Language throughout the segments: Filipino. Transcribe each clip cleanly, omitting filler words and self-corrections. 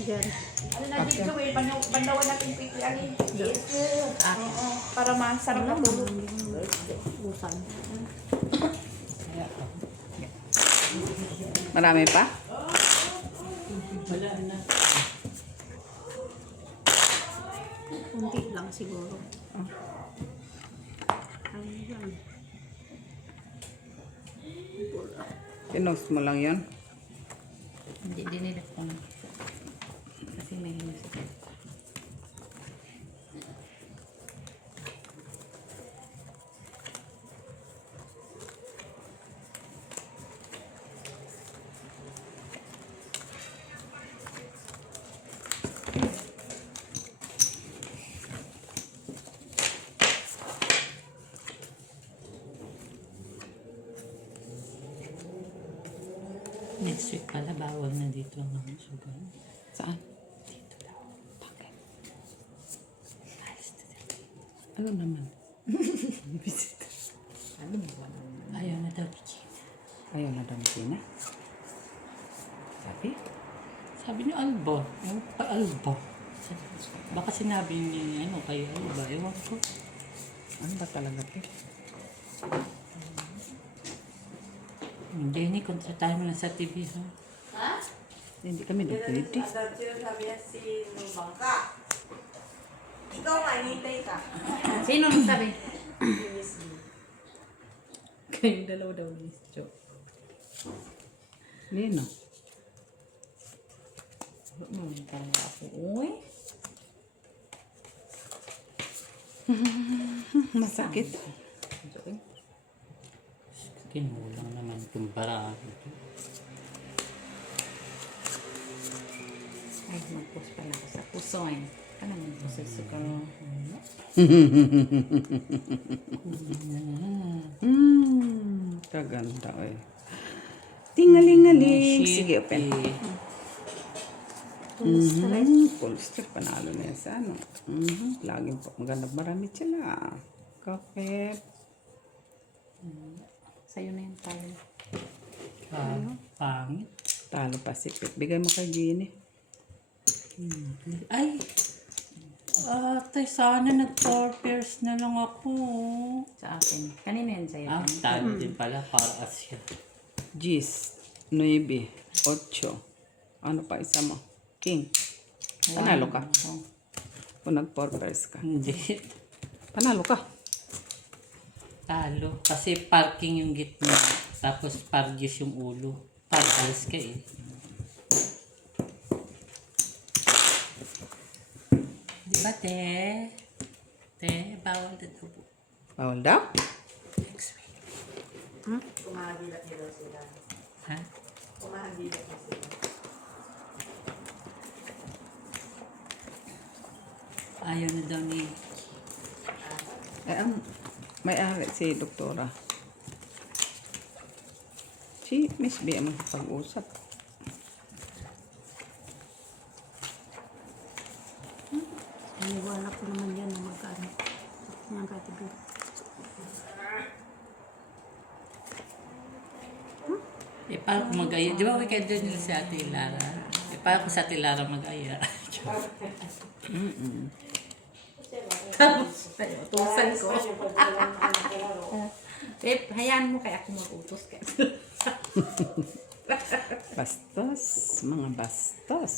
Diyan. Ano na dito eh, bandawan natin quickly alin. Yes. Oo, para masarap na tulog. Usan. Marami pa? Wala na. Kunti lang siguro. Ano lang. Pinost mo lang yun? Hindi, dinilit ko na. Kasi may music. Next week pala, bawal na dito ang sugar. Saan? Dito daw. Bakit? Ayos na dito. Ano naman? Ano ba naman? Ayaw na daw ni Gina. Ayaw na daw ni Gina. Sabi? Sabi ni Alba. Ewan ko kay Alba. Baka sinabi niya ano kay Alba. Ewan ko. Ano ba talaga ito? Jenny, kontratahin mo na sa TV, ha? Ha? Hindi kami doon pwede. Sabi niya si Bangka. Ikaw nga, hinihintay ka. Sino ang sabi? Si Miss B. Kayong dalawa daw ni Jo. Lino. Parang ako. Uy. Masakit. Joy. Kinulang naman itong bara. Ay, mag-post pala ako sa puso eh. Ano mag-post sa suka? Kaganda eh. Tingalingaling. Sige, open. Full strip. Panalo na yan sa ano. Laging po maganda. Marami sila. Kapit. Sa'yo na yung tayo. Pangit. Talo pa sipit. Bigay mo kay Gini. Ay! Ate, sana nag-4 pairs na lang ako. Sa akin. Kanina yan sa'yo. Talo din pala para siya. Gis. 9. 8. Ano pa isa mo? King. Panalo ka. Kung nag-4 pairs ka. Hindi. Panalo ka. Talo. Kasi parking yung gitna. Tapos pargis yung ulo. Pargis ka eh. Di ba, te? Te, bawal na daw po. Bawal daw? Next week. Kumahagilat niya daw sila. Ha? Kumahagilat niya sila. Ayaw na daw ni... Eh, ang may-ari si Doktora. Si Miss B ang magpag-usap. Iniwala ko naman yan na magkano. Yan katibi. Eh, paano kung mag-aya? Di ba weekend din nila si Ate Lara? Eh, paano kung sa Ate Lara mag-aya? Tapos, utusan ko. Hayaan mo kaya ako mag-utos kaya. Bastos. Mga bastos.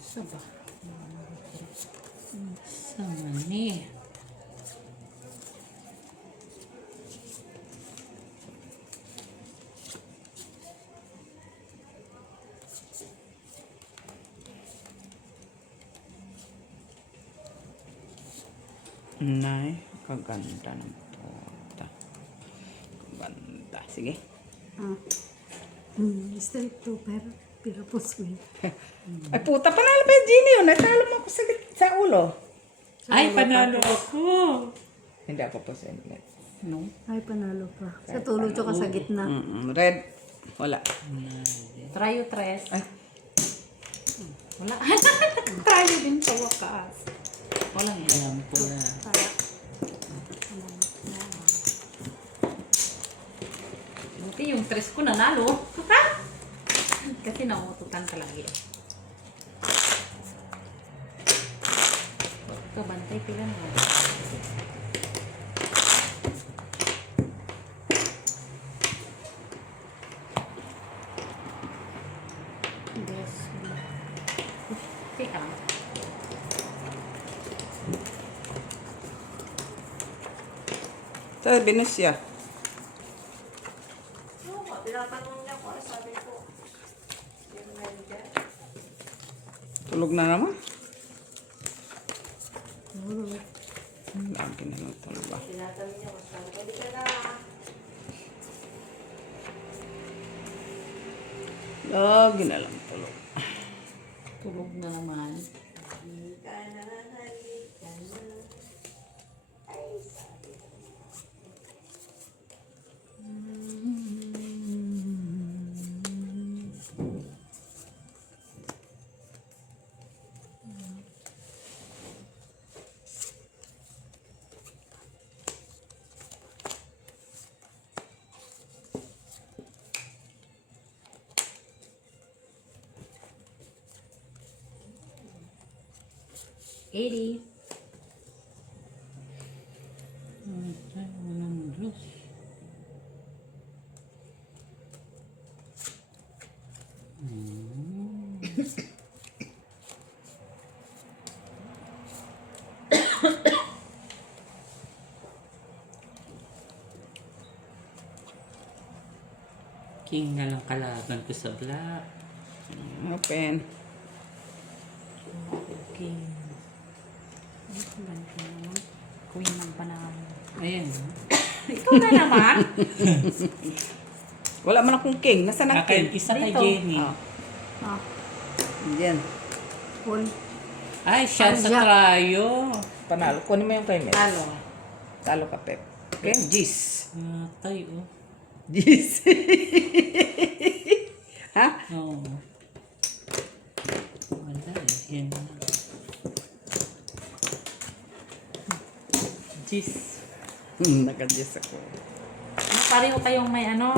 Saba. Sama ni. Nay, kaganda ng puta. Kaganda. Sige. Straight to pero po sweet. Ay puta, panalo pa yung Gini yun. Natalo mo ako sa ulo. Ay, panalo ako. Hindi ako po sa inlet. No? Ay, panalo pa. Sa tulo tsaka sa gitna. Red. Wala. Trayo tres. Ay. Wala. Trayo din sa wakas. Walang alam po. tres ko nanalo. Kasi nauututan talaga eh. Ito, bantay pila na. Yes. Teka. Sabi na siya. Tinatanong niya ko, sabi ko. Yung nandiyan. Tulog na naman. Oo. Lagi na lang tulog ba? Tinatanong niya ko, sabi ko, hindi ka na. Lagi na lang tulog. Tulog na naman. Hindi ka na, hindi ka na. Ay, sabi ko. Katie. Ay, walang Diyos. King na lang kalaban ko sa black. Open. King. Ay, bantay naman. Queen ng panalo. Ayan. Ikaw na naman. Wala man akong king. Nasaan ang Kakain king? isa kay Dito. Jenny. Ah, Ah, yan. full. Ay, siya sa Jack. trayo. Panalo. Kunin mo yung kay Mel. Talo. Talo ka, Pep. Okay? Gis. Natay, oh. Gis. Ha? Oo. Wala eh. Yan na. Jeez. Nag-adjust ako. Pareho kayong may ano.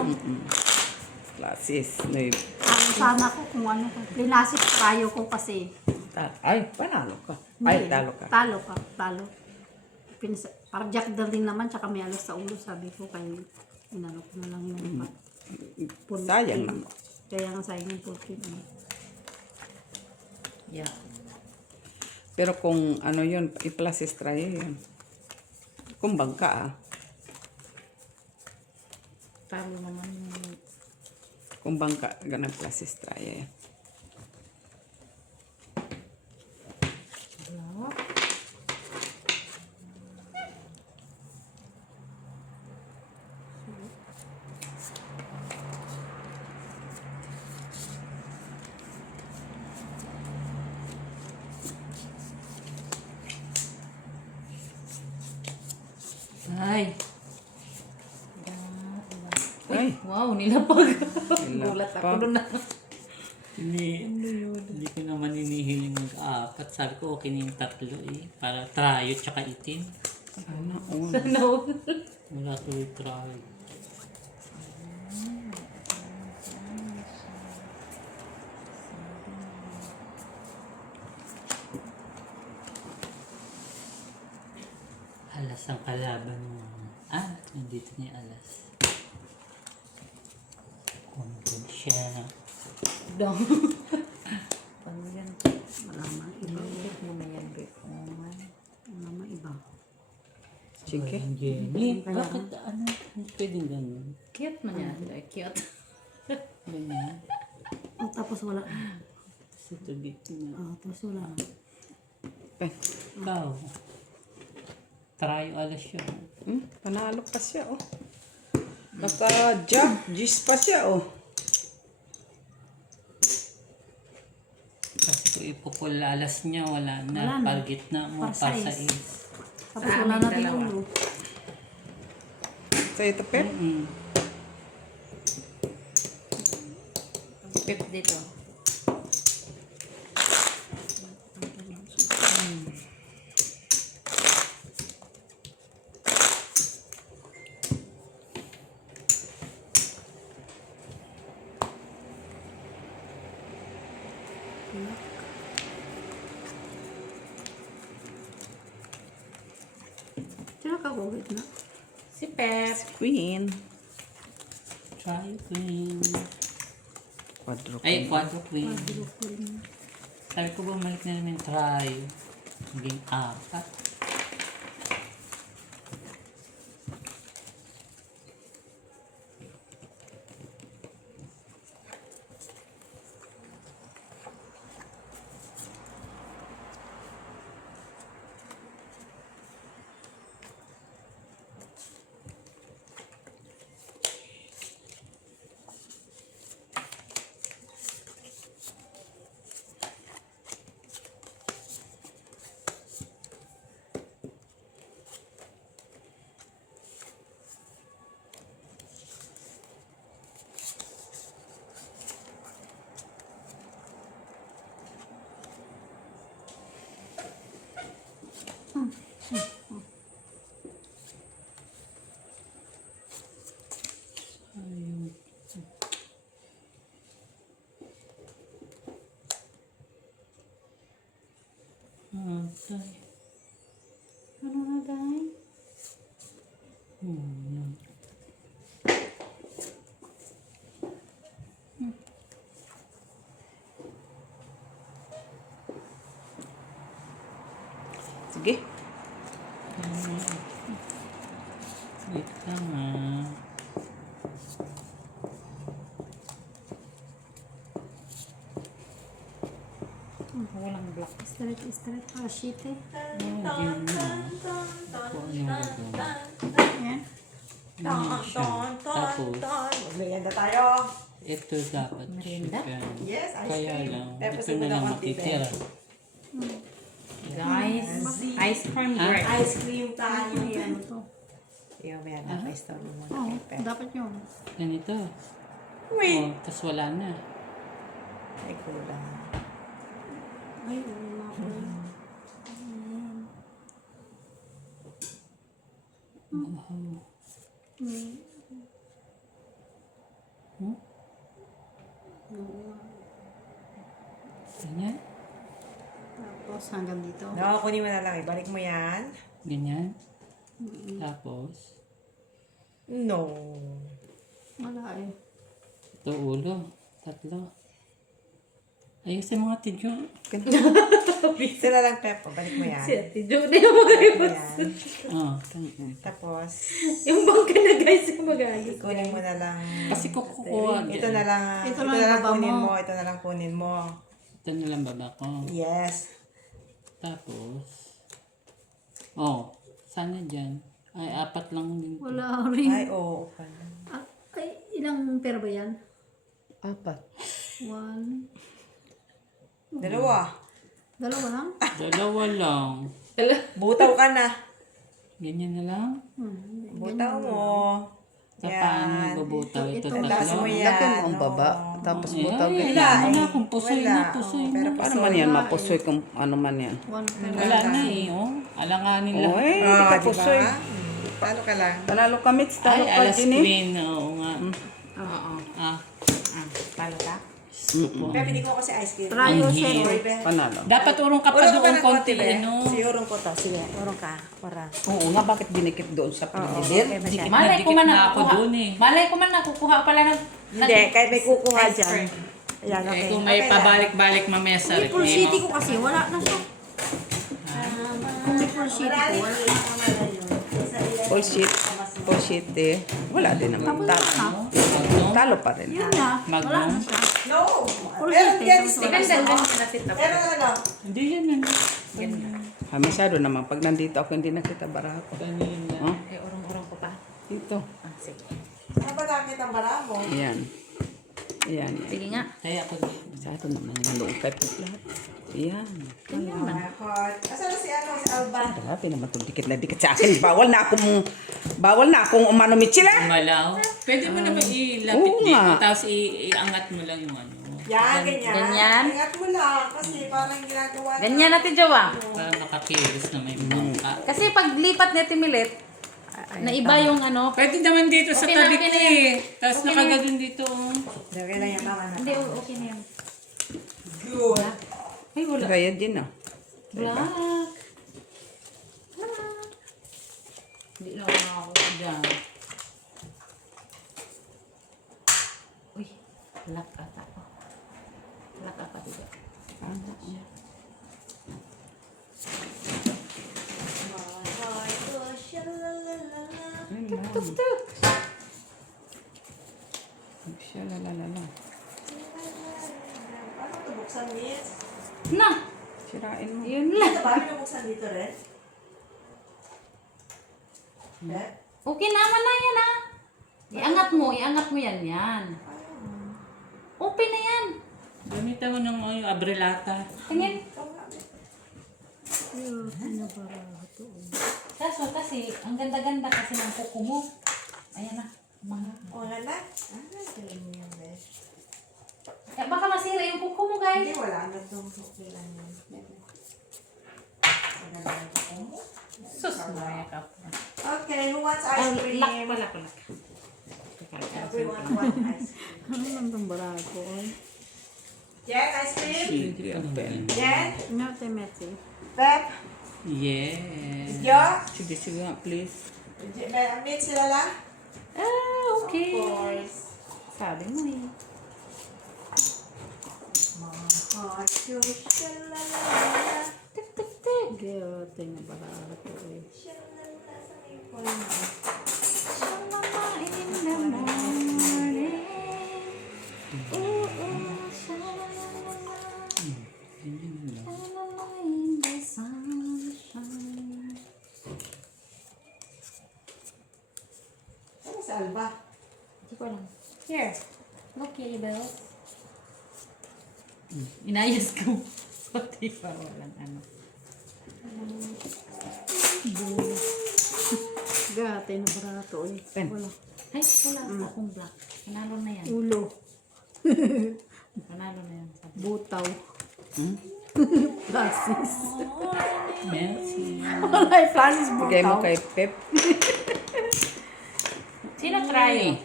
Classes. No, Ano sana ko kung ano ko. Linasip tayo ko kasi. ay, panalo ka. Ay, Hindi. talo ka. Talo ka. Talo. Parjak na din naman, tsaka may alas sa ulo, sabi ko, kaya inano ko na lang yung Sayang naman. Kaya nga sayang yung 14. Yeah. Pero kung ano yun, i-plus try yun. Kung bangka Talo naman yung... Kung bangka, ganang plus try yan. Ay. Ay, Wow, nilapag. Nilapag. Gulat ako doon na. Hindi ko naman hinihiling mag-apat. Sabi ko, okay na yung tatlo eh. Para trayo tsaka itim. sana all. Sana all. Wala tuloy trayo. Alas ang kalaban mo. Ah, nandito niya alas. Content siya. Dong. Paano yan? Wala mang iba. Nilipit mo na yan, Bek. Wala mang iba. Sige. Ang Jenny, bakit ano? Pwedeng ganun. Cute man yan. Cute. Ganyan. Oh, tapos wala. Tapos ito dito na. Tapos wala. Ikaw. Try alas siya. Panalo pa siya, oh. Naka-jump. Gis pa siya, oh. Kasi kung ipupul alas niya, wala na. Wala na. Palgit na mo, Par size. pasais. Tapos Sa wala amin, na din dalawa. ulo. Sa'yo ito, Pep. Pip dito. Nakagugit na. Si Pep. Queen. Try queen. Quadro Ay, queen. quadro queen. Queen. Sabi ko bumalik na namin try. Naging apat. Tay. Ano na, Day? Yan. Sige. Wait lang ah. Walang block. Straight. Ah, shit eh. Yun na. Kung ano yung gagawin. Ayan. Yan siya. Tapos, Magmerienda tayo. ito dapat Merienda? chicken. Yes, ice Kaya cream. lang, Tapos ito na lang konti, matitira. Guys, ice cream Ah? bread. Ice cream tayo. Ano to? Yung may story mo Oo, na Pep. dapat yun. Ganito. Wait. Oh, tapos wala na. Ay, kulang. Ay, wala ko. Ganyan. Tapos hanggang dito. No, kunin mo na lang. Ibalik mo yan. Ganyan. Tapos, No. Wala eh. ito ulo. Tatlo. Ayusin mga tidyo. Ito na lang, Pep. Balik mo yan. Si Ate Jo na yung Balik mo mag-ayos. yan. Oh. Tapos, Yung bangka na guys yung mag-ayos. kunin mo na lang. Kasi kukuha. Ito na lang. Ito Ito lang na lang baba kunin mo. mo. Ito na lang kunin mo. Ito na lang baba ko. Yes. Tapos, oh, sana dyan. Ay, apat lang din. Wala rin. Ay, oo. Pala. Ah, ay, ilang pera ba yan? Apat. 1. Dalawa. Dalawa lang? Dalawa lang. Butaw ka na. Ganyan na lang. Butaw mo. Paano bubutaw ito? Ito, Taas mo Tatlo. yan. Lagyan mo ang baba. Oo. Tapos Ay, butag. ay, Wala, ano na, eh. kung pusoy Wala. na, pusoy Oo, na. pero Paano man yan mapusoy kung ano man yan? 1 pera. Wala na eh, oh. Alanganin lang. Oh, eh, Ah, hindi ka di pusoy. ba? Talo ka lang. Panalo ka, Mitch. Talo Ay, ka, alas Ginny. queen. Oo nga. Oo. Ah, Talo ka? Mm-mm. Pero hindi ko kasi ice cream. Try Ang yourself. hirap. Sorry, Be. Panalo. dapat urong ka pa Urong ka doon na konti, konti, Be. ano. Sige, urong ko to. Sige, urong ka. Para. Oo nga, bakit dinikit doon sa pinagdidil? okay ba siya? Dikit Malay ko man na ako nakukuha. doon eh. Malay ko man nakukuha pala ng... Hindi, kahit may kukuha Ice dyan. cream. Ayan, okay. Eh, kung may Okay lang. pabalik-balik mamaya sa Hindi, full reklamo. city ko kasi. Wala na siya. Kung may full city ko, wala na. Full sheet eh. Wala din naman. Tapos Talo, na. Magnum? talo pa rin. Yun na. Wala na Magnum? siya. No! Full Meron city. yan. Tapos Stick wala and na. send. Ganda na sit up. Meron na lang. Hindi yan yan. Ah, masyado naman. Pag nandito ako, hindi nakita barako. Kanina. Oh, Ay, urong-urong ko pa. dito. Ah, sige. Ano ba nakit ang bara mo? Ayan. Ayan. Sige nga. Kaya ako din. Masyado naman yung loob kay lahat. Ayan. Heart. Asan na si ano? Si Alba? Grabe naman itong dikit na dikit sa akin. Bawal na akong umano Mitchell ah. Malaw. Pwede mo naman ilapit Oo dito, nga. tapos iangat mo lang yung ano. Yan, ganyan. Ganyan. Ingat mo lang. Kasi parang ginagawa na. Ganyan natin, Jowa. Para makakilos na may bangka. Kasi pag lipat ni Timilit, na iba yung ano. Pwede naman dito sa Okay na, tabi okay ko na eh. Tapos Okay na nakagadun dito. oh. Okay lang yan, mama na. Hindi, okay na yan. Good. Ay, wala. Kaya din ah. Black. Hindi Tuk-tuk. Siya, lalalala. Paano ito buksan, Miss? Na! Sirain mo. Yun lang. Ito ba? Binubuksan dito rin? Eh? Okay naman na yan ah. Iangat mo yan, yan. Open na yan. Gamitan mo ng abrelata. Tingin. Cute na barato. Kaso kasi, ang ganda-ganda kasi ng kuko mo. Ayan na. Mga. Wala na? Galing mo yan, Bes. Baka masira yung kuko mo, guys. Hindi, wala na itong okay lang yan. Maganda yung kuko mo. Sus, mayakap. Okay, who wants ice cream? Lock pala ko. Everyone wants ice cream. Ano lang itong barato? Jen, ice cream? Hindi ang pen. Jen? Mete-mete. Pep? Yes. Jo? Sige nga, please. Meet sila lang? Ah, okay. Of course. Sabi mo eh. Heart you shalalala. Tik, tik, tik. Cute na barato. Shalalala sa ipon mo. Shalala in the morning. Ooh, ooh, shalala. Shalala in the sunshine. Ano sa Alba? Hindi ko alam. Here. Look, Yellow Bells. Inayos ko. Pati pa walang ano. Gate na barato. Pen. Wala. Ay, wala akong black. Panalo na yan. Ulo. Panalo na yan. Sabi. Butaw. Hmm? Francis. Merci. Wala, Francis Bigay mo Butaw. kay Pep. Sino try?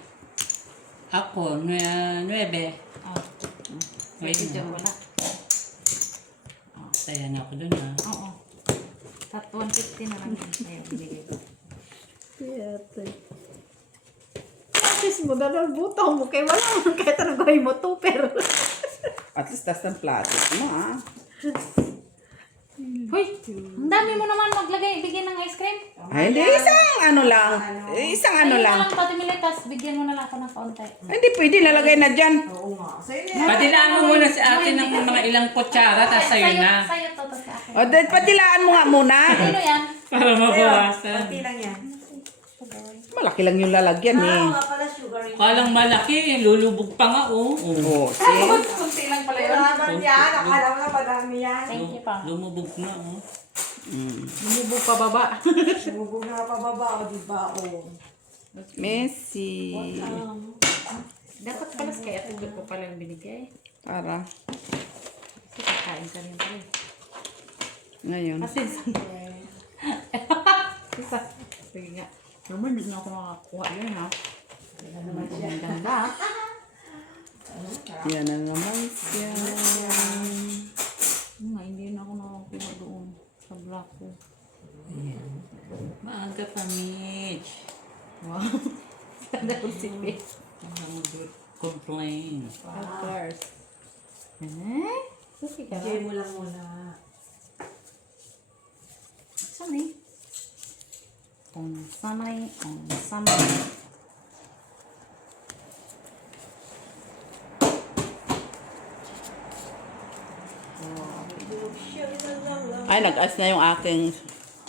Ako, 9. Oh. Wait Pwede na. dyan wala. Saya na ako dun ha. Oo. Tat 150 na lang yun. Ayun, binigay ko. Cute. Francis mo, dahil butaw mo. Kaya wala mo. Kaya tanagawin mo to, pero... At least tas ng plastic mo, ha? Hoy! Ang dami mo naman maglagay. Bigyan ng ice cream. Ay, hindi. Isang ano lang. Isang ano Ayun lang. na lang, Pati Militas. Bigyan mo na lang ako ng kaunti. Hindi pwede. Lalagay na dyan. Oo nga. Sa'yo na yan. Padilaan mo muna sa atin ng mga ilang kutsara, tapos sa'yo na. Sa'yo to, tapos sa akin. O, then patilaan mo nga muna. Sino yan? Para mabawasan. Konti lang yan. Malaki lang yung lalagyan, eh. Oo nga pala, sugar yung... Kalang malaki, lulubog pa nga oh. Oo, see? Kunti lang pala yun. Wala naman yan. Akala mo na madami yan. Thank you pa. Lumubog na oh. Lumubog pa baba. Bubog na pababa o diba o. Messi. Dapat pala kaya ito ko pala yung binigay. Para. Kasi kakain ka rin pala. Ngayon. Kasi isa. Sige nga. Naman, hindi na ako makakuha yun ha. Ang ganda. Yan na naman siya. Hindi na ako nakakuha doon. Sa black ko. Maaga pa, Mitch. Wow. Ganda ko si Pete. Complain. Of course. Eh? Susi ka Enjoy ba? mo lang muna. Saan eh? On samay, on samay. Ay, nag-as na yung aking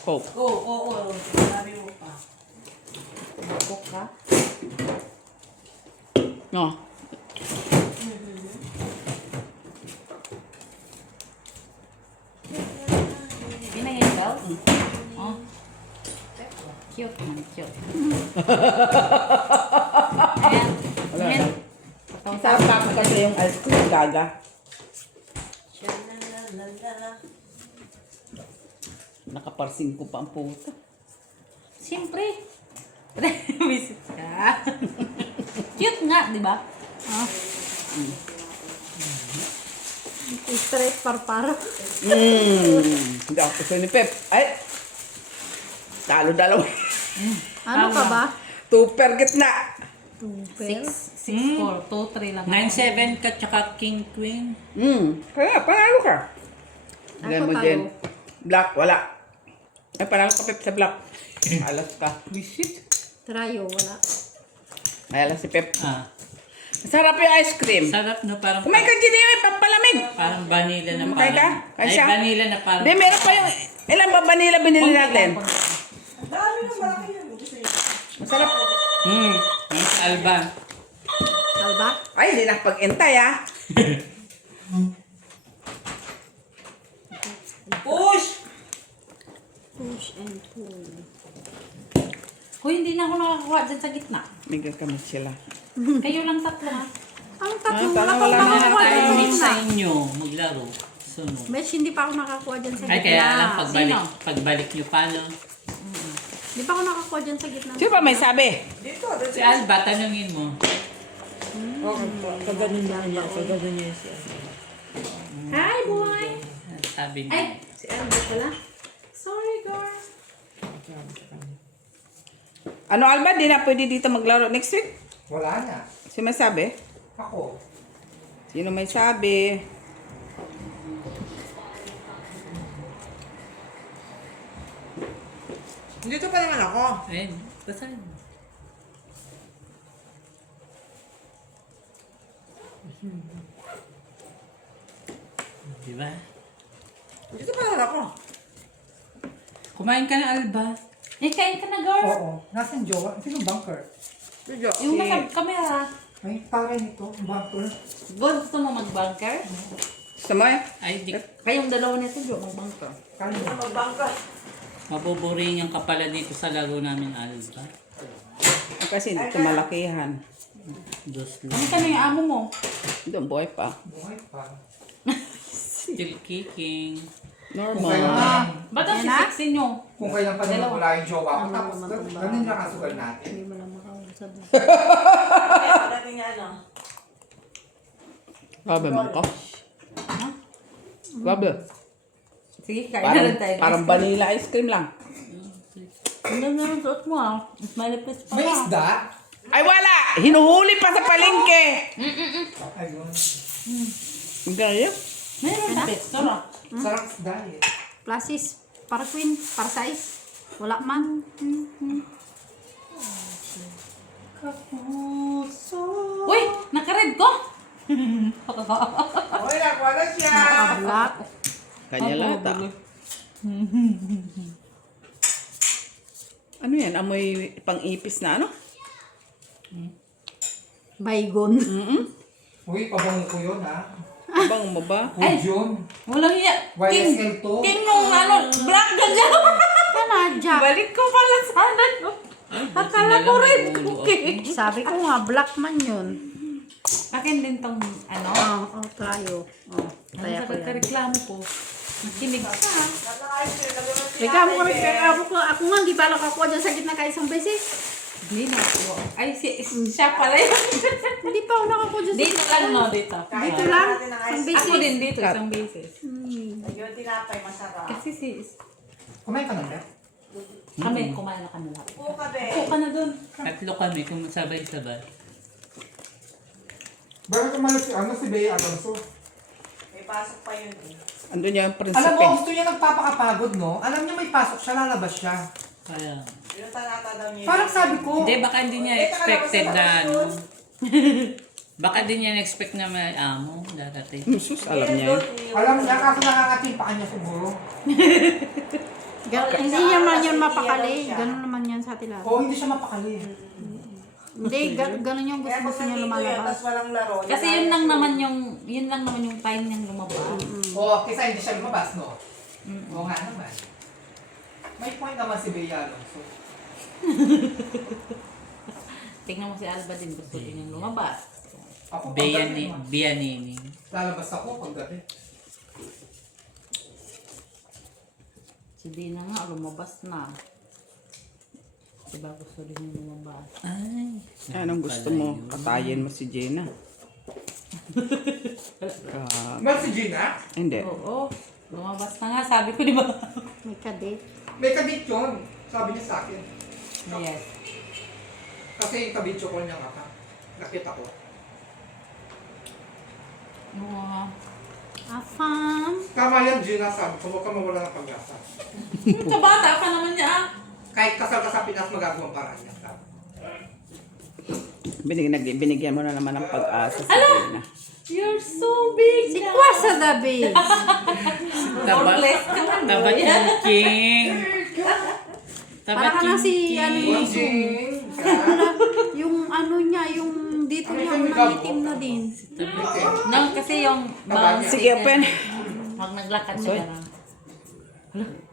coke. Oo. Sabi mo pa. Bukok ka? No. Yun na yung belt? Oh. Cute man, cute. Ayan. Wala Ayan. lang. Sapa ko kasi yung ice cream gaga. Shalalala. Nakaparsing ko pa ang puta. Siyempre. Visit ka. Cute nga, di ba? Ah. Straight parparo. Hindi ako gusto ni Pep. Ay! Talo dalawa. Ano ka ba? Tuper gitna. Tupel. 6, 4, 2, 3 lang. 9-7 ka, tsaka King Queen. Kaya, panalo ka. Ako Lagyan mo tayo. dyan. Black, wala. Ay, panalo ka Pep sa black. Alas ka. Visit. Trayo, wala. Ay, ala si Pep. Ah, Masarap yung ice cream. sarap no, parang Kumain ka dyan eh, pampalamig. parang vanilla na Kumain ka? parang. Ay, Kasya? vanilla na parang. Hindi, meron pa yung... Ilan ba vanilla binili natin? Masarap. Yung sa Alba. Alba? Ay, hindi nakapag-intay ah. Push and pull. Hoy, hindi na ako nakakuha dyan sa gitna. May gagamit sila. Kayo lang tatlo ha. Ang tatlo, Ah, wala pa wala ako na nakakuha dyan sa Tayo gitna. sa inyo maglaro. Sunod. Besh, hindi pa ako nakakuha dyan sa Ay, gitna. kaya alam pagbalik, Sino? pagbalik nyo paano. Hindi pa ako nakakuha dyan sa gitna. Sino pa may sabi? Si Alba, tanungin mo. Hi, boy! Sabi niya. Ay, si Alba pala. Sorry, girl. Ano, Alba? Di na pwede dito maglaro next week? Wala na. Sino may sabi? Ako. Sino may sabi? Dito pa naman ako. Ayun, basahin mo. Diba? Dito pa naman ako. Kumain ka na, Alba. Eh, kain ka na, girl. Oo. Nasaan jowa? Sino bunker? Yung nasa kamera. May pare nito. Bunker. Gusto mo mag-bunker? Gusto mo eh? Ay, di, Kayong dalawa nito, Jo, mag-bunker. Kanina. mabuburingan ka pala dito sa laro namin, Alba. Kasi dito malakihan. Dos Ano lang. ka na yung amo mo? Doon, buhay pa. Buhay pa. Still kicking. Kung kayo Normal. lang, Ba't ang Yan na? sexy nyo? kung kayo lang pa naman wala yung jowa ko, Ano tapos naman itong ganun lang ang sugal natin. Hindi mo lang makausap. Grabe man ka. Grabe. Sige, kain na lang tayo. Parang vanilla ice cream lang. Ang ganda ng suot mo ah. Mas malipis pa May ka. isda? Ay wala! Hinuhuli pa sa palengke! Ayun. Ang ganyan. Meron na. Sarap. Sarap isda eh. Plasis, para queen, para size. Wala man. Uy! Naka-red ko! Okay lang, wala siya. Naka-black. Kanya lata. Ano yan? Amoy pang-ipis na ano? Baygon. Uy, pabango ko yun ha. Bang mo ba? Good yun. Walang hiya. King! YSL to. King yung ano, black na dyan. Kana, Jack. Balik ko pala sana yun. Akala ko red cookie. Sabi ko nga, black man yun. Akin din tong ano. Tayo. Kaya ko yan. Reklamo ko. Nakinig ka. Reklamo ko rin, ako nga, di ba nakakuha dyan sa gitna kahit isang beses? Hindi na. Ay, siya pala yun. Hindi pa ako nakakuha dyan sa Dito lang no, dito. Dito lang, isang beses. Ako din dito, isang beses. Yung tinapay masarap. Kasi Kumain ka na ba? kami, kumain na kami lahat. Oo ka, be. Ako ka na dun. Tatlo kami kung sabay-sabay. Bakit umalis si si Bea Alonso? May pasok pa yun eh. Andun niya ang Alam mo, prinsipe. gusto niya nagpapakapagod, no? Alam niya may pasok siya, lalabas siya. Kaya, Yung tanata daw niya. Parang sabi ko, hindi, baka hindi niya expected na ano. Baka hindi niya expect na may amo darating. Sus, alam niya yun. alam niya, kaso nakakatimpa niya siguro. Hindi niya man yun mapakali. Ganun naman yan sa tilapia. Oo, hindi siya mapakali. Hindi, ganun yung Kaya gusto kung niya nandito yun, lumalabas. tapos walang laro. Kasi yun lang naman yung time niyang lumabas. Oo, kaysa hindi siya lumabas, no? Oo nga naman. May point naman si Bea Alonso. Tingnan mo si Alba din, gusto din niyang lumabas. Ako paggabi naman. Biyanini. Lalabas ako paggabi. Si Dina nga, lumabas na. Diba gusto din niyang lumabas. Ay. Anong gusto mo? Patayin mo si Jenna. Mal si Gina? Hindi. Oo, lumabas na nga, sabi ko di ba? May kadate. May kabit yun. Sabi niya sa akin. Yes. Kasi yung kabit ko niya nga. Nakita ko. Oo. Afam. Tama yan, Gina. Sabi ko, huwag ka mawala ng pag-asa. Kabata pa naman niya ah. Kahit kasal ka sa Pinas, magagawa ang paraan niya. Sabi. Binigyan mo na naman ng pag-asa sa Dina. You're so big. Si Kwasa the base. Tabat yung king. Para ka na si ano yung Jing! yung ano niya, yung dito niya, nangitim na din. No, kasi yung bounce. Sige, open. Pag naglakad siya lang.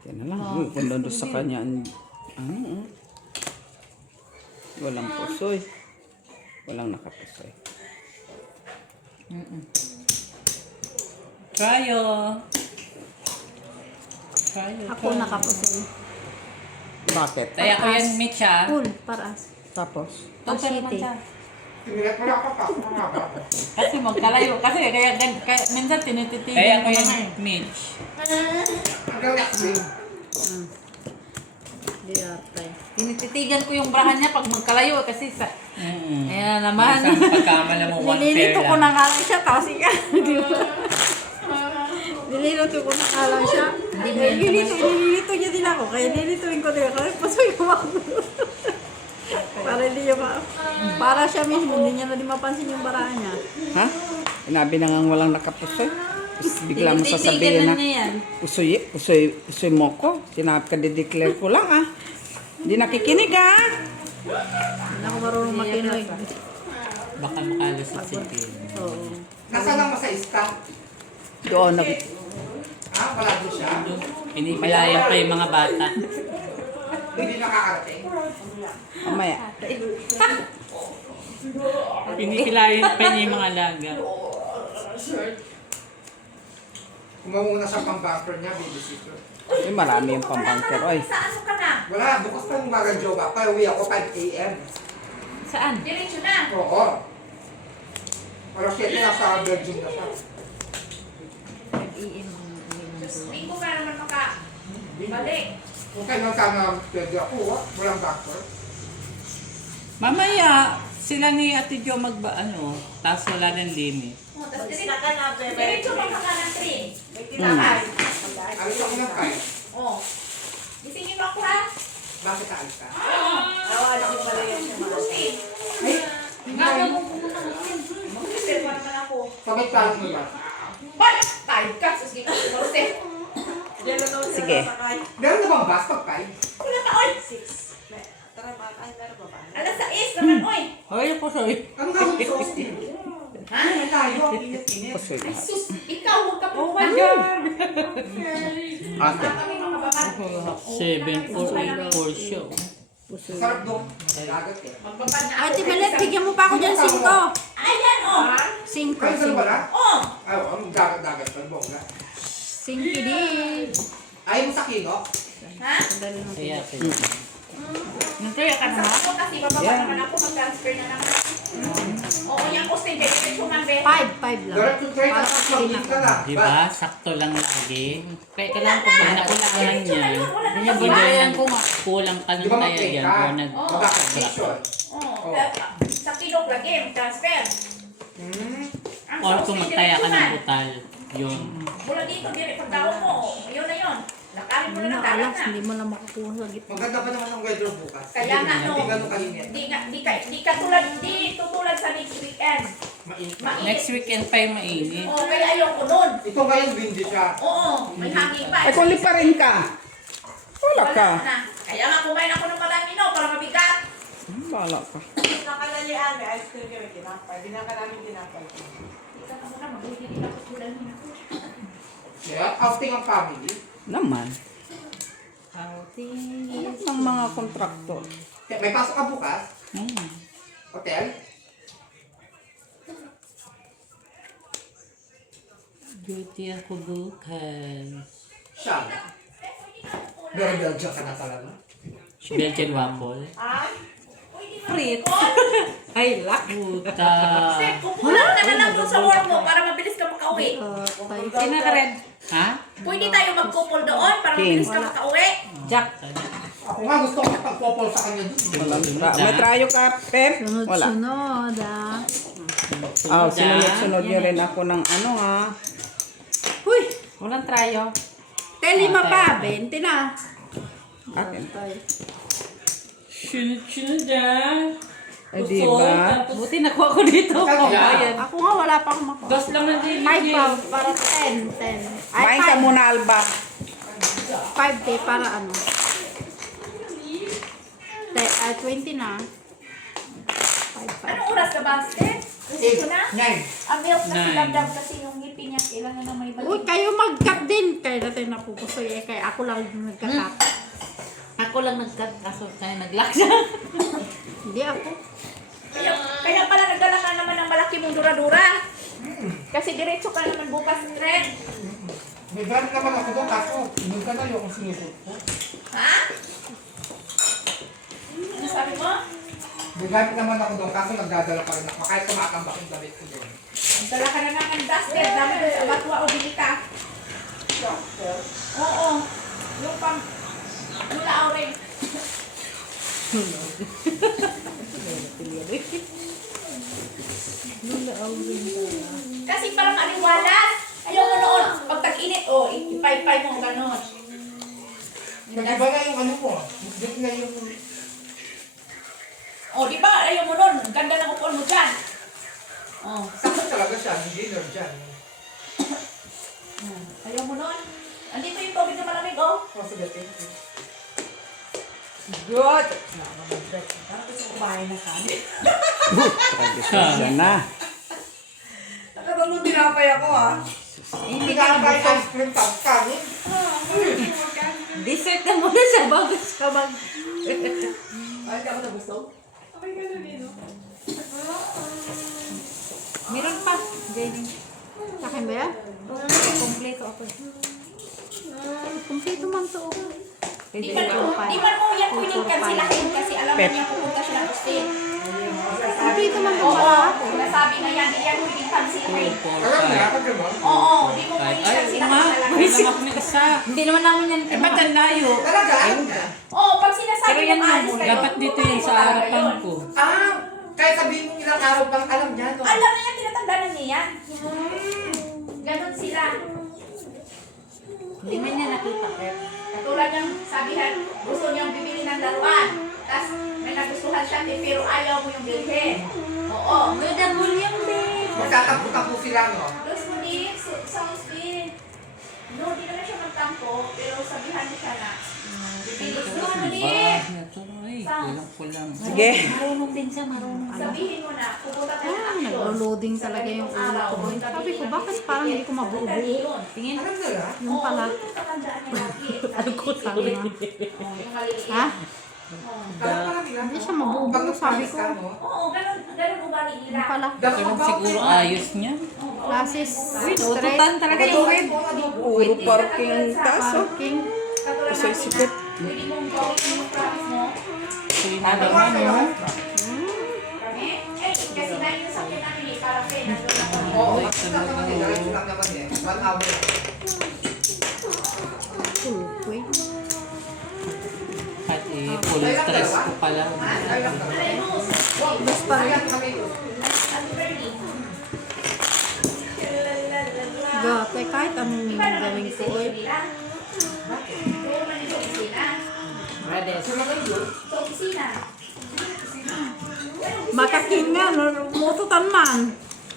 Yan na lang. Uy, kung doon sa kanya, ano, walang pusoy. Walang nakapusoy. Tryo. Tryo. Ako nakapusoy. Bakit? Kaya ko yan, Mitch, ah. Cool, paras. Tapos? Pasite. Tinilat mo lang ako pa. Kasi magkalayo. Kasi kaya minsan tinititigan Kaya ko ko yan, na eh. Mitch. Hanggang next week. Di arte. Tinititigan ko yung brahan niya pag magkalayo kasi sa... Ayan na naman. Isang pagkamala mo, one pair Nililito ko lang. na nga lang siya, tapos ika. Di ba? Nililito ko na nga lang siya. Nililito niya din ako. Kaya nililituin ko din ako. Pasoy ko ako. Para hindi niya para siya mismo, hindi niya na din mapansin yung barahan niya. Ha? Sinabi na nga walang nakapusoy. Tapos bigla mo Tinititigan sasabihin na, niya yan. usoy mo ko. Sinabi ka, declare ko lang ah. Hindi nakikinig ah. Hindi ako marunong makinig. Baka makalasot si Tim. Oo. Nasaan ang masaista? Doon, Ha? Wala doon siya? Pinipilayan pa yung mga bata. Hindi nakakarating? mamaya. Pinipilayan pa niya yung mga alaga. Kumamuna sa pang-bumper niya, babysitter. Yung marami yung pambangker. Oy, Saan ka na? Wala, bukas pa yung umagang jowa. Pauwi ako 5 a.m. Saan? Diretso na. Oo. Pero siya nasa Virgin na siya. Linggo ka naman balik. Okay lang sana pwede ako. Walang doctor. Mamaya, sila ni Ate Jo tapos wala ng limit. Tapos diretso pa ka ng train. Alis ako ng 5. Oh. Gisingin mo ako ha? Bakit aalis ka? Kasi, Ay, ngaga mo pumunta na naman. Mag-prepare pa naman ako. pamit plano mo ba? Ba't? Tayo ka, sus kita ko Marce. sige. Meron na bang bus pag 5? Wala ka, oy! 6. Alas 6 naman, oy! Hoy, po sorry. Ano nga kung sa Austin? Ha? Ano tayo? Ang init-init. Pusoy Ay, na. sus! Ikaw, huwag ka po. Ate. Kami mga babae. 7 or 8 for show. Sarap doon. Dagat eh. Magbabad na ako. Ate Belet, bigyan mo pa ako dyan 5. Ayan, oh! 5. Kayo saan wala? Oh! Ay, ang dagat-dagat pa. Bongga. 5 din. Ayaw mo sa kino? Ha? Kaya, Nagkaya ka na? Ako kasi bababa naman ako, mag-transfer na naman. Oo, yung posting, diretso man, be. 5 lang. Direct to train at mag-in ka na. di ba? Sakto lang lagi. Kaya kailangan ko Pag ba? nakulangan niya, Wala na yan ba Binayan dyan? ko nga. Kulang ka Di ng ba tayo mag-train yan ka? or nag Mag-vacation. Oo, Oh. sa kilok lagi, transfer. Ang Or posting, kung magtaya ka diretso ng man. butal. Yun. Mula dito, dire pagdaw mo. Yun na yun. Lakarin mo Hindi na na ng dagat alas, na. hindi mo na makukuha sa gitna. Maganda pa naman ang weather bukas. Kaya nga, no. Hindi ganun kainit. Di tutulad sa next weekend. Mainit. Mainit. Next weekend pa yung mainit. Oo, kaya ayoko nun. Ito ngayon, windy siya. Oo, may hangin pa. Ay, kung lipa rin ka. Wala ka. na. Kaya nga kumain ako ng marami, no, para mabigat. Wala ka. Ika ka muna, magbibigil ako tulad nila. Kaya, outing ang family. Naman. Outing. Anak ng mga kontraktor. Kaya, may pasok ka bukas? Hmm. Hotel? Beauty ako bukas. Siya. Pero Belgium ka na talaga. Belgian waffle. Frit. Ay, lak. Puta. Kukulang ka na lang doon sa work mo para mabilis ka makauwi. Sino ka rin? Ha? Pwede tayo mag-couple doon para King. mabilis ka makauwi. Jack. Ako nga gusto ko pag-popol sa kanya doon. Walang may trayo ka, Pep? Wala. Sunod-sunod ah. Oh, sinunod-sunod nyo rin ako ng ano ha. Huy! Walang trayo. Te, 5 pa. 20 na. Akin. Sunod-sunod ah. Ay, di ba? Buti nakuha ko dito. Ayan. Ako nga wala pa akong makuha. Gas lang ang 5 dilig pa, niya. para 10. Kumain ka muna, Alba. 5 day para ano. 20 na. 5. Anong oras na ba, Steph? Gusto na? 9. Ang milk kasi Nine. damdam kasi yung ngipin niya kailangan na may Uy, balik. kayo mag-cut din. Kayo natin napupusoy eh. Kaya ako lang yung nagka-cut. Ako lang nag-cut kaso kaya nag-lock siya. Hindi ako. Kaya pala nagdala ka naman ng malaki mong dura-dura. Kasi diretso ka naman bukas, Steph. May gamit naman ako doon, kaso hindi ka na yung sinusot ko. Ha? Ano sabi mo? May gamit naman ako doon, kaso nagdadala pa rin ako. Kahit tumatambak yung gamit ko doon. Nagdala ka na nga ng duster. Dami doon sa batwa o bilita. Oo. Yung pang... Lula orange. Kasi parang aliwalas. Ayaw mo noon. Pag tag-init, ipay-pay mo gano'n. Nag-iba na yung ano mo. Hindi na yung... Di ba? Ayaw mo noon. Ganda ng upuan mo dyan. Sakit talaga siya, hindi nerve dyan. Ayaw mo noon. Andito yung tubig na malamig, oh. Oh, sige, thank you. Good. Tradisyon na. Nakatulong tinapay ako, ha? Hindi tinapay ice cream tapos kanin. Dessert na muna siya bago siya mag... Ay, hindi ako nabusog. Meron pa. Jenny. Sa akin ba yan? Kompleto ako. Kompleto man to. Di man mo yan kunin-kansilahin kasi alam mo niya pupunta siya ng Austin. Kompleto man to Oo, pala. nasabi na yan, di yan kunin-kansilahin. 4, Alam na, 5. ako gano'n. Oo, di mo Ay, oo kunin-kansilahin nga. talaga. Wala lang ako ng isa. Hindi naman namin yan. Eh, ba't ang layo? Talaga? Oo, pag sinasabi Pero yan mo nga, alis kayo, Dapat dito pupuntahin yan mo sa talaga harapan yun. ko. Ah, kahit sabihin mong ilang araw pang alam niya, no? Alam na yan, tinatandaan niya yan. Ganon sila. Hindi man niya nakita. Katulad niyang sabihan, gusto niyang bibili ng laruan. Tapos may nagustuhan siya, pero ayaw mo yung bilhin. Oo. May double yung babe. Magtatampo-tampo sila, no? Los mo din, sounds good. No, di naman siya magtampo, pero sabihan mo siya na. Bibili ko mo din. na to. Ay, kulang ko lang. Sige. Marunong din siya, marunong. Sabihin mo na, pupunta tayo ng action. Naglo-loading talaga yung ulo ko. Sabi ko, bakit parang hindi ko mabuo? Tingin. Alam nila? Yung pala. Oo, yung tatandaan niya lagi. Sabi nga. Yung maliliit. Ha? Alam pala nila. Hindi siya mabuo, Pag sabi nagpalis ko. ka, no? Oo, ganun ugali nila. Yung pala. Dapat Ewan mag- siguro ayos niya. Classes. Straight. Tututan talaga yung web. Puro parking kaso. King. Katulad Kaso'y natin sikip. na, pwede mong gawin yung promise mo. Sinabi Ano nga, no? Kami? Kasi na yung sakit namin eh, parang nandun na kami. Oo, kasi lang naman eh. Diretso lang naman eh. 1 hour. Tulpoy. At full stress ko pala. Ay, lang naman. Bas pa rin. Ayan kami. At Bernie. Gate, kahit anong gawin ko. Kaya man yung opisina. Sa opisina. Makaking nga, no? Mututan man.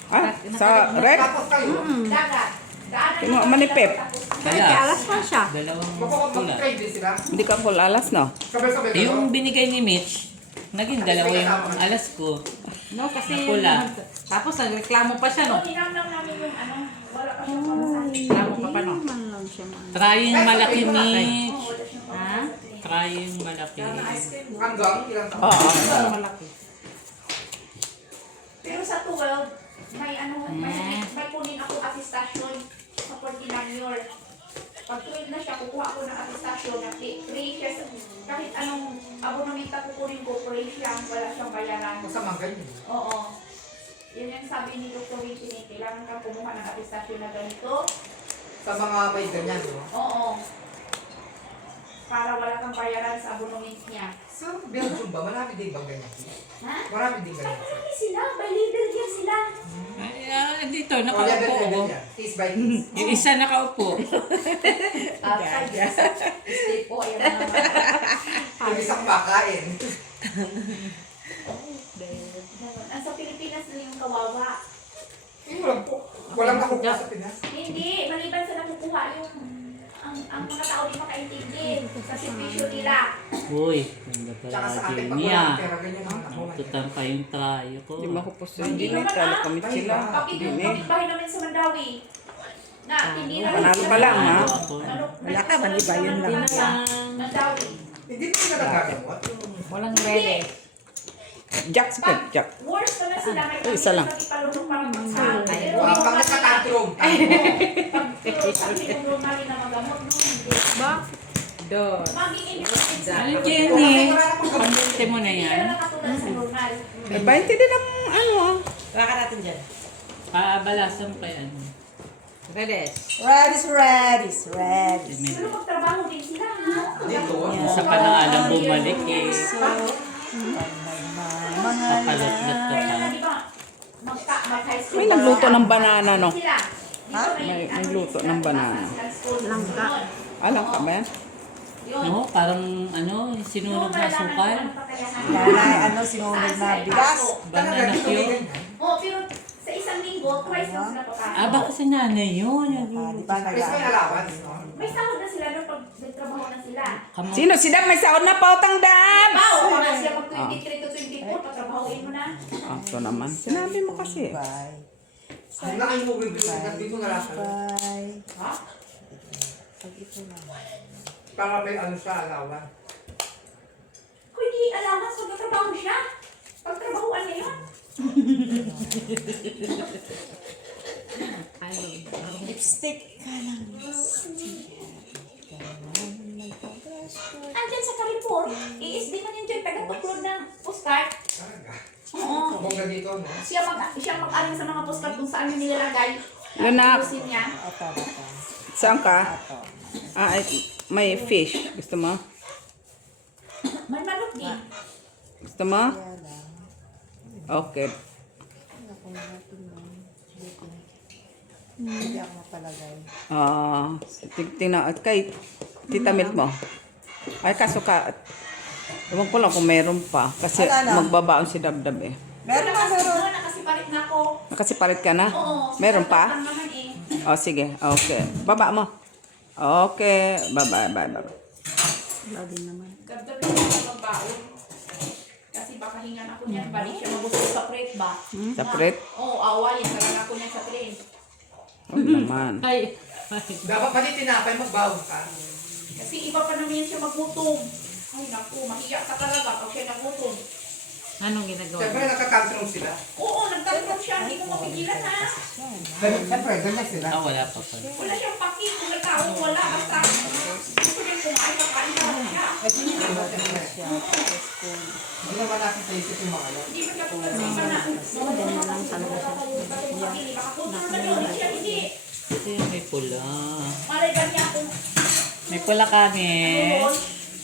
Ah, sa rec? Tapos kayo. Dagat. Daanan Kinuha ng man ni dagat, Pep. tapos Kaya Alas. alas man siya. Dalawang pula. Mag-trade din sila. Hindi ka full alas, no? Sabay-sabay kayo. Yung binigay ni Mitch, naging dalawa yung alas ko. No, kasi Pula. tapos nagreklamo pa siya, no? Hinamnam namin yung ano, wala pa siyang pamasahe. Reklamo pa pa, no? Hindi man lang siya man. Try yung malaki, Mitch. Oo, wala siyang Ha? Try yung malaki. Hanggang ilang taon. Oo. Malaki. Pero sa 12, may kunin ako attestation sa 49 years. Pag 12 na siya, kukuha ako ng attestation na free siya. Kahit anong abonamenta kukunin ko, free siya, wala siyang bayaran. Masamang ganyan. Oo. Yun yung sabi ni Dr. Winnie, kailangan kang kumuha ng attestation na ganito. Sa mga may ganyan, no? Oo. Para wala kang bayaran sa abonament niya. Sa Belgium ba? Marami din bang ganyan? Ha? Marami din ganyan. Marami sila, by leader yan sila. Ay, dito, O, level nakaupo level ko. yan. Case by case. Yung isa nakaupo. Outside, stay po, ayan na naman. Yung isang makain. Ganun. Ang sa Pilipinas na yung kawawa. Walang nakukuha sa Pinas. Hindi, maliban sa nakukuha yung ang mga tao di makaintindi sa sitwasyon nila. Uy, ganda Tsaka sa pala atin, pag Jenny walang ah. pera, ganyan ang nakuha. Tutang pa yung trayo ko. Di makupos sa Hindi Ginit. naman, Kala ah. kami sila. Kapit yung Ginit. kapitbahay namin sa Mandawi. Na hindi na Panalo pa lang, ha? Wala ka, maliba yun lang. Mandawi. Hindi mo sila nagagamot. Walang ready. Jack, split, Jack. Worse naman sila, may Ay, isa lang. ipalulong pa ng sa Pag nagka-tantrum. Pag normal na magamot, no, hindi. Ba? Maging independent sila. Ano Jenny? Pambente mo na Hindi yan. na nakatulad sa normal. 20 din ang ano ah. Paabalasan pa yan. Pero magtrabaho din sila, ha? Dito. Isa pa na alam bumalik eh. Papalot-lot ka Kaya pa. na, di ba, mag-high school. May nagluto ng banana, no? Sila. May nagluto ng banana. Langka. Alam ka ba yan? No, parang ano, sinunog na sukal. Sinunod na bigas. Banana cue. Oh, pero sa isang linggo, twice lang sila papakain. Ah, baka si nanay yun. Kasi may allowance, no? May sahod na sila doon pag nagtrabaho na sila. Sino? Si Dab? May sahod na pautang Dab! Bao, para sila pag 23 to 24, patrabahoin mo na. Ah, ito naman. Sinabi mo kasi. Ang nakain mo dito na lang. Ha? Para may ano siya, allowance. Kung hindi alaman, so nagtrabaho siya. Pagtrabahoan niya yun. Andyan sa Carrefour, i-SD man yun dyan, taga-upload ng postcard. Talaga. Oo. Bongga dito, no? Siya mag-aring sa mga postcard kung saan yung nilalagay. Lunak. Ayusin niya. Saan ka? Ah, may fish. Gusto mo? May manok din. Gusto mo? Okay. Ah, tingnan at kay Tita Milk mo. Ay kaso ka ewan ko lang kung meron pa kasi magbabaon si Dabdab eh. Meron. Nakasipalit na ako. Nakasipalit ka na? Oo. Meron pa? Naman eh. Oh, sige. Okay. Baba mo. Okay. Baba. Wala din naman. Ganda rin ako magbaon. Kasi baka hingan ako niyan. Balik siya magusto sa prep ba? Sa pret? Oo, awayin talaga ako niyan sa train. Oh, naman. Ay, Dapat pati tinapay, magbawang ka. Kasi iba pa naman yan siya magutong. Ay naku, mahiya ka talaga pag siya nagutong. Anong ginagawa? Siyempre, nakatantrum sila. Oo, nagtanong siya. Hindi mo mapigilan ha. Siyempre, ganyan sila. wala pa pa. Wala siyang paki. Kung nagtao, wala. Basta gusto niya kumain, kakain na siya. Hindi naman natin sa isip yung mga yan. Hindi ba siya tulad sa iba na? Ganyan lang talaga siya. Baka kung na yun, siya hindi. Kasi may pula. Malay ba niya kung May pula kami.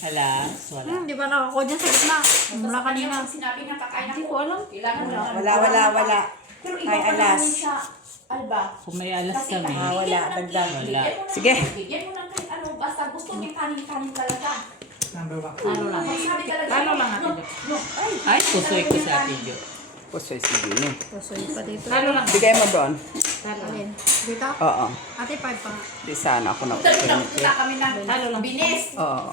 Hala, wala. Di ba nakako dyan sa gitna? Mula kanina. sinabi niya kakain ako. Hindi ko alam. Kailangan mo lang. Wala. Pero iba pa naman siya. Alba. Kung may alas kami. wala, dagdag. Wala. Sige. Bigyan mo ng kahit ano. Basta gusto niya kanin talaga. Number 1. Ano lang? Sabi talaga. Ano lang natin? No. Ay, pusoy ko sa video. Pusoy si Gino. Pusoy pa dito. Talo lang. Bigay mo doon. Alin? Dito? Oo. Ate, 5 pa. Di sana ako Punta kami ng Talo lang. binis. Oo.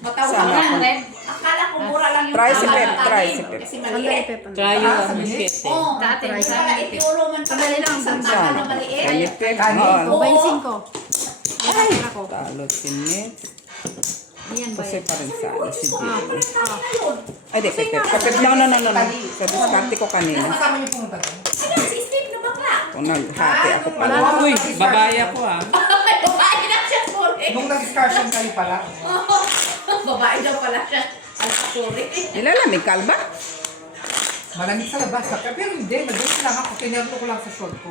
Matawa Sana ka ako. na. Akala ko mura lang yung Try si tama Pep, ng try kanin. si Pep. Kasi Sandali, maliit. Pep. Trayo Ah, ang sabi niya? mukete. Oo. Dati, Wala itiulo man pa Sandali lang, isang sandali. ano na maliit. Kanit Pep. Kanin. Oo. Oo. 25 ko. Ay! Ako. Talo sinit. Ayan ba Pusoy yan? pa rin sa ano si Gino. Ayun. Ay, di, Pep. No. Sa diskarte ko kanina. Kasama niyo pumunta doon? Ano, si Steve na bakla. Kung naghati ako pala. Uy, babaya ko ah. Babae na siya, sorry. Nung nag-excursion kayo pala. Babae daw pala siya. Ay, sorry. Nilalamig ka ba? Malamig sa labas. Pero hindi, nag-doon lang ako. Tinerlo ko lang sa short ko.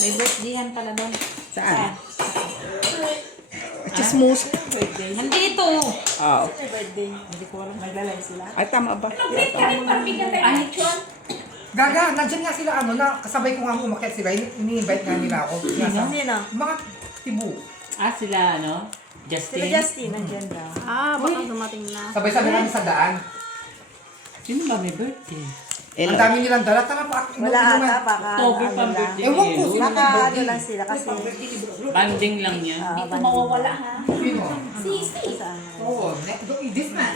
May birthday-han pala doon. Saan? Chismus. Nandito. Oo. Hindi ko alam, may lalay sila. Ay, tama ba? Mag-break ka rin, pagbigyan tayo ng lechon. Gaga, nandyan nga sila na kasabay ko nga umakyat sila. Ini-invite nga nila ako. Sino? Mga tibu. Ah, sila ano? Sila Justin? Justin, nandiyan daw. Baka dumating na. Sabay-sabay kami sa daan. Sino ba may birthday? Ang dami nilang dala. Tara pa. Wala ata, baka October ano pang lang. birthday Ewan ko, ni sino Baka may ano birthday? lang sila kasi. Banding lang yan. Dito mawawala ha. Sino? Si Steve. Saan? Oo, this man.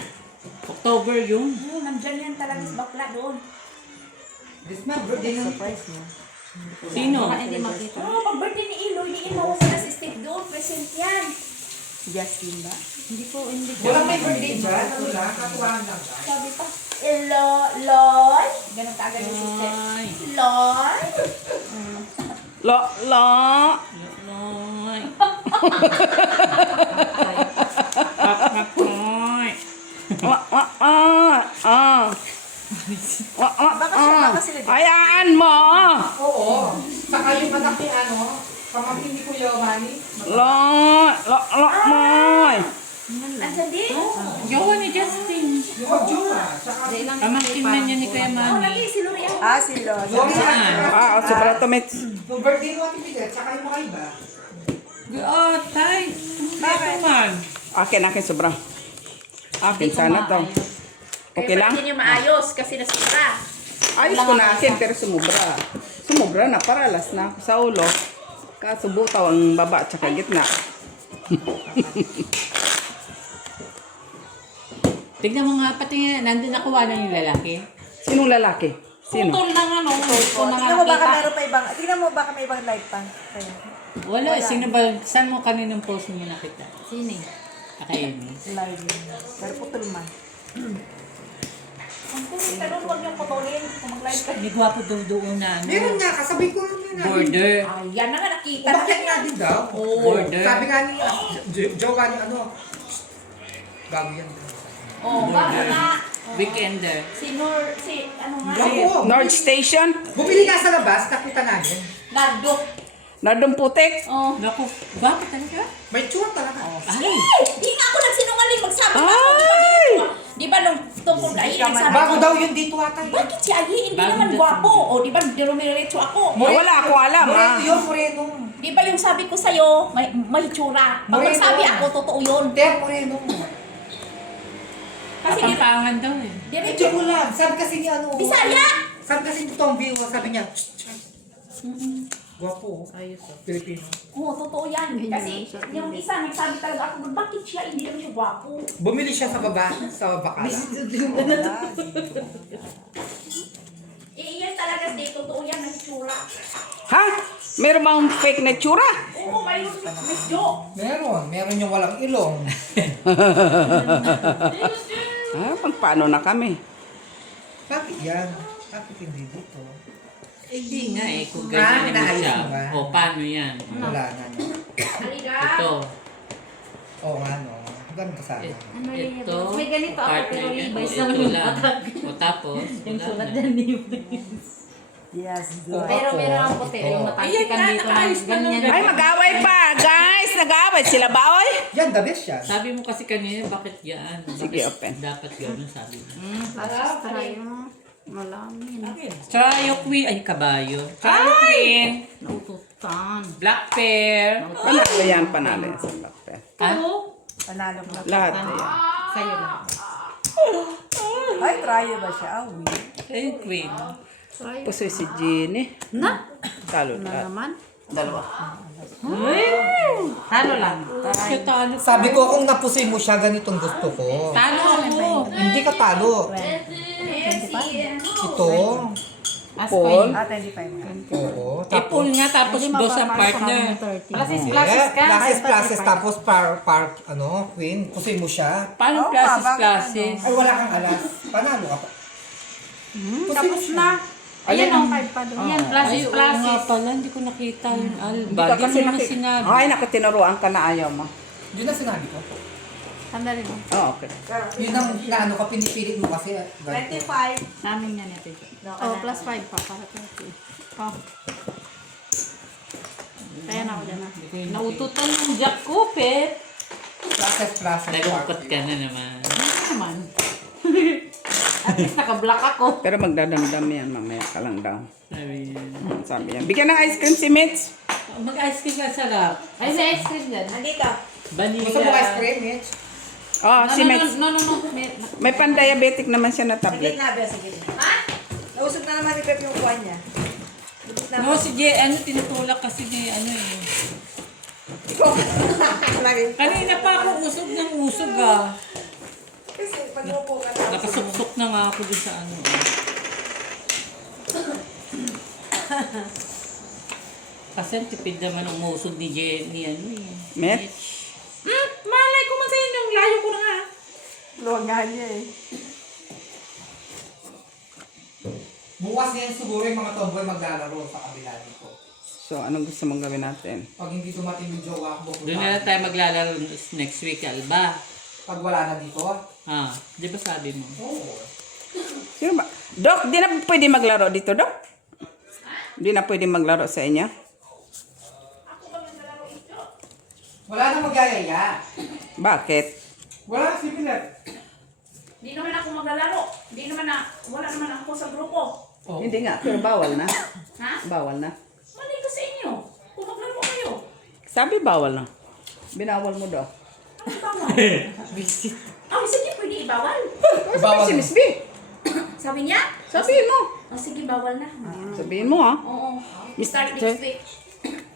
October yun. Nandyan yan talaga sa bakla doon. This man, birthday ng... Surprise mo. Sino? Hindi makita. Pag birthday ni Iloy, ni Iloy, wala si Steve doon. Present yan. Si Justin ba? Hindi ko. Walang may birthday dyan. Ano lang, katuwahan lang. Sabi pa, Loy. Ganun kaagad yung sister. Ay. Loy. Lo, lo. Loy. Loy. Wa, wa, Baka sila Justin. Hayaan mo. Oo. Saka yung anak ni ano, pamangkin ni Kuya Manny. Lo, lo, lo, moy. Andyan din. Jowa ni Justin. Yung mag-jowa. Saka Pamangkin na niya ni Kuya Oh, Manny. lagi si L'Oreal. Si Lord. Jowa. Sobra tomate. Yung birthday mo, Ate Pidet, saka yung mga iba. Oh, tay. Bakit man? Akin, sobra. Akin, sana to. Okay lang? Hindi niyo maayos kasi nasira. Ayos ko na akin, pero sumubra. Sumubra na, paralas na ako sa ulo. Kaso butaw ang baba at saka gitna. Tignan mo nga pati nandun nakuha na yung lalaki. Sinong lalaki? Sino? Putol na nga, no? Putol na nga Tingnan mo baka nakita. meron pa ibang, tingnan mo baka may ibang live pa. Ayun. Wala, sino ba? Saan mo kaninang post mo nakita? Sino eh? Akayin mo. Live yun. Pero putol man. Ang kulit ka doon, huwag niyong putulin. Kung mag-live ka. May gwapo doon na ano. Meron nga, kasabay ko naman na. Border. Ayan na nga, nakita. Bakit nga din daw? Border. Sabi nga ni Jowa ni ano, bago yan. Oh, baka nga. Weekender. Si ano nga? Oo. North Station? Bumili nga sa labas, nakita namin. Nardo. Nardong putik? Oh. Naku, gwapo talaga. May tsura talaga. Ay, Di nga ako nagsinungaling. Magsabi na ako. Di ba ganito? Di ba nung tungkol kay Ayi, nagsabi Bago ko, daw yun dito ata. bakit si Ayi hindi Bago naman daw. gwapo? O di ba dirumiretso ako? Wala akong alam, Moreno ah. yun, Moreno. Di ba yung sabi ko sa'yo, may tsura. Pag Moreno. nagsabi ako, totoo yun. Hindi, Moreno. Kasi kapampangan daw eh. Medyo diretso. ko lang. Sabi kasi ni ano. Bisaya! Sabi kasi ni Tom View, sabi niya, Gwapo. Ayos oh. Pilipino. Oo, totoo yan. Kasi yung isa, nagsabi talaga ako, bakit siya hindi naman siya gwapo? Bumili siya sa baba, sa bakala. Iyan talaga, di totoo yan, nagtsura. Ha? Meron bang fake na tsura? Oo, mayroon, Miss Jo. Meron yung walang ilong. Paano na kami? Bakit yan? Bakit hindi dito? Hindi nga eh, kung ganyan naman naayos siya. mo ba? O, paano yan? Wala na. No? Halika. Ito. Oo nga, no. Ganun ka sana. Ano yun? Ito. May ganito ako, partner pero yan. Levi's O, naman ito yung lang. patag. O, tapos. Yung wala sulat na. yan, Levi's. Yes, good. Pero meron ang puti, Ito. yung matantikan dito na ganyan. Ay, mag-away pa! Guys, nag-away sila ba, oy? Yan, the best yan. Sabi mo kasi kanina, bakit yan? Sige, Bakit open. dapat gano'n, sabi mo. Lashes try mo. Malamin. Trayo Queen. Ay, kabayo. Trayo Queen. Naututan. Black Pear. Panalo yan, panalo yan sa Blackpea. Panalo mo. Lahat yan. Sa'yo lang. Ay, trial ba siya? Ah, win. Ay, Queen. Pusoy si Jeannie. Na? Talo Na lahat. naman. Dalawa. Talo lang. Siya talo. Sabi ko, kung napusoy mo siya, ganitong gusto ko. Talo ako. Hindi ka talo. Ito. Paul. 25 nga. Oo. Ipon nga tapos dos ang partner. Plasis, Hindi. plasis ka. Classes, tapos queen. Pusoy mo siya. Paano Oo, classes, bakit classes? Ay, wala kang alas. Panalo ka pa. Tapos na. Ayan ang 5 pa doon. Ayan, plasis, Ay, oo plasis. nga pala, hindi ko nakita yung alba. Hindi ka Hindi kasi mo naman nakita. sinabi. Ay, nakatinuruan ka na ayaw mo. Yun ang sinabi ko. Sandali mo. Oh, okay. Yun ang naano ka, pinipilit mo kasi. 25. Namin yan ito. Oh, plus 5 pa. Para 30. Oh. Kaya na ako dyan na. Naututan yung Jack Cupid. Classes. Nalungkot ka na naman. Ano naman? At least naka-block ako. Pero magdadamdam yan, mamaya ka lang daw. Sabi niya. Sabi yan. Bigyan ng ice cream si Mitch. Mag-ice cream ka sarap. Ay, sa ice cream dyan. Nandito. Vanilla. Gusto mo ice cream, Mitch? Oh, si Mitch. No. May pan-diabetic naman siya na Sige tablet. na, Bea, sige. Ha? Nausog na naman ni Pep yung kuwan niya. Sige na. No, si Jay, tinutulak kasi ni Ikaw. Lagi. Kanina pa ako usog ah. Kasi pag upo ka na. Nakasuksok na nga ako dun sa Kasi ang tipid naman umusog ni Jay, Mitch. Malay ko man sa'yo nung layo ko na nga. Luwangahan niya eh. Bukas ngayon siguro yung mga tomboy maglalaro sa kabila dito. So, anong gusto mong gawin natin? Pag hindi dumating yung jowa ko, Doon na lang tayo maglalaro next week, Alba. pag wala na dito, Di ba sabi mo? oo. Sino ba? Dok, di na pwede maglaro dito, Dok? Di na pwede maglaro sa inyo? Wala na magyayaya. Bakit? Wala na si Pilat. Di naman ako maglalaro. Wala naman ako sa grupo. Oh. Hindi nga, pero bawal na. Ha? Bawal na. Mali ko sa inyo. Kung maglaro kayo. Sabi bawal na. Binawal mo daw. Ano bawal? Sige, pwede ibawal. Bawal Si na. Miss B. Sabi niya? Sabihin mo. Sige, bawal na. Sabihin mo, ha? Oo. Miss- Start next week.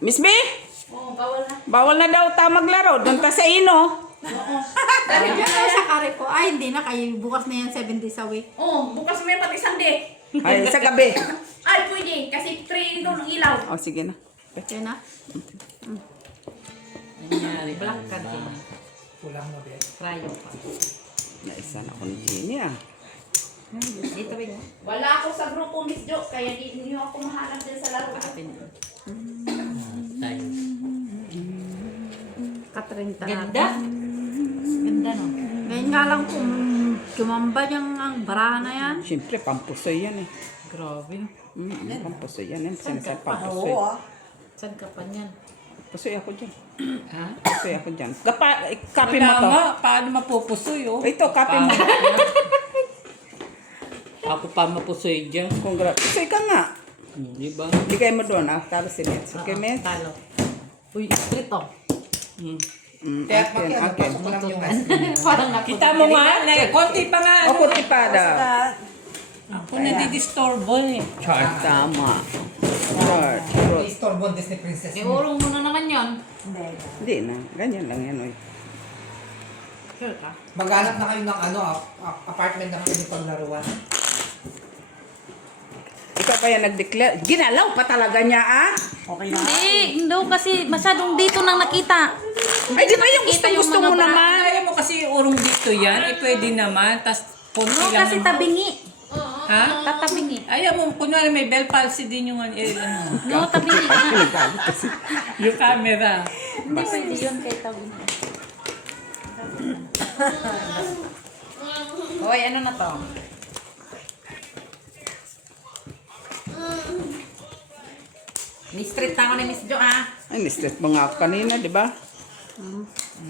Miss B, Oo, bawal na. bawal na daw ta maglaro. Doon ta sa ino. Oo. Dahil yan ay sa kare ko. Ay, hindi na. Kayo bukas na yan 7 days a week. Oo, bukas may pati Sunday. Ay, sa gabi. Ay, pwede. Kasi 3 doon ang ilaw. O, sige na. Yan na. Nangyari. Black card Alba. yun. Kulang na, Bet. Rayo pa. Naisa na ako ni Jenny, ah. Dito ba yun? Wala ako sa grupo, Miss Jo. Kaya di niyo ako mahanap din sa laro. Tayo. Katrin Ganda. Ganda no? Ngayon nga lang kung tumamba niyang ang baraha na yan. Siyempre, pampusoy yan, eh. Grabe no? Pampusoy yan, eh. Sinasabi pampusoy. Oo ah. Saan ka pa niyan? Pusoy ako dyan. Ha? Pusoy ako dyan. Kape mo to. Tama, paano mapupusoy oh? Ito, kape mo. Ako pa mapusoy dyan. Congrats. Pusoy ka nga. Di ba? Bigay mo doon, ah. Talo si Mitch. Okay, Mitch? Talo. Uy, street oh. Kaya Akin, akin. pasok mo lang yung ice cream. Parang ako. Kita mo nga, konti pa nga. O, puti pa daw. Ako nadidisturbo eh. Chart. Tama. Chart. Fruit. Istorbo Disney Princess. Iurong mo na naman yon. Hindi na. Ganyan lang yan, oy. Sure ka? Maghanap na kayo ng apartment na kayo paglaruan. Ikaw pa yan nag-declare. Ginalaw pa talaga niya, ah. Hindi kasi masyadong dito nang nakita. Ay, di ba yung Nakita gusto mga mo bra- naman? Kaya mo kasi urong dito yan, pwede naman. Tapos konti No, lang. kasi tabingi. Ha? Tatabingi. Ayaw mo, kunwari may bell palsy din yung No, tabingi nga. yung camera. Hindi pwede yun kay tabingi. Hoy, ano na to? Ni-street na ako ni Miss Jo, ah. Ay, ni-stress mo nga ako kanina, di ba?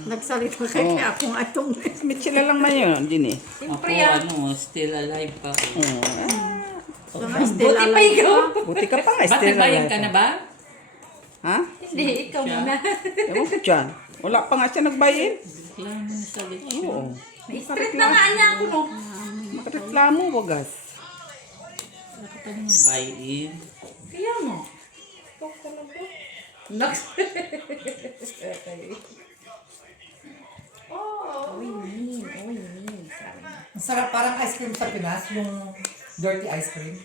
Nagsalita kayo kaya akong atong. Mitchell lang man yun, Ginny. Ako, still alive pa. Mga still Buti pa alive ikaw. ka. Buti ka pa nga, Ba't still nagbayad alive. ka na ba? Ha? Hindi, ikaw Siya? muna. Ewan ko dyan. Wala pa nga siya nagbayin. Kailangan mo sa lechon. Oo. Street na nga niya ako, no? Makareklamo, wagas. Bakit ano yung buy-in? Kaya mo. Next. Uy, mean. Sabi niya. Ang sarap, parang ice cream sa Pinas, yung dirty ice cream.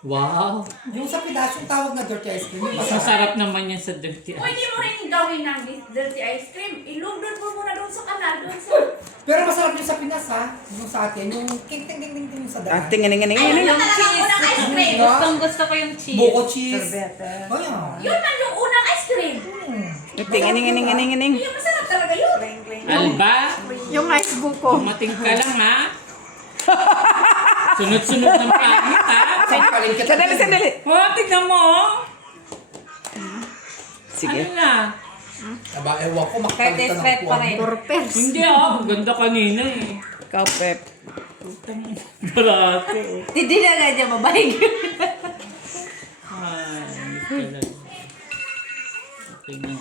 Wow! Yung sa Pinas, yung tawag na dirty ice cream, yung Mas masarap. masarap naman yan sa dirty Pwede ice. mo rin gawin ng dirty ice cream. Ilugdod mo muna doon sa kanal. Doon sa... Pero masarap yung sa Pinas ha, yung sa atin, yung ting sa Ah, daan. tingin. Ayun na talaga unang ice cream. Gusto ko yung cheese. Buko cheese. Sorbete. Oh, yan. Yun man yung unang ice cream. Tingin. Yung masarap talaga yun. Alba, Yung ice buko. dumating ka lang ha. Sunod-sunod ng pangit ha. Palengke tayo. Sandali. Oh, tignan mo oh. Sige. Ano na? Aba, ewan ko, makakalitan ng kuwan. Torpers. Hindi ah, ganda kanina eh. Ikaw, Pep. Barato. Hindi na nga niya mabayag. Ay, talaga. Okay na.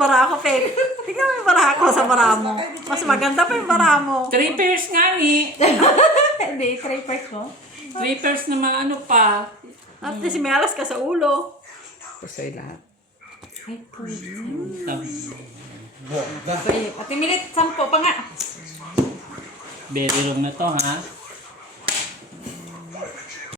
bara ko, Pep. Tingnan mo yung bara ko sa bara mo. Mas maganda pa yung bara mo. 3 pairs nga ni. Hindi, 3 pairs ko. 3 pairs na mga ano pa. At least may alas ka sa ulo. Gusto lahat. Ate Milit, 10 pa nga. Very wrong na to ha.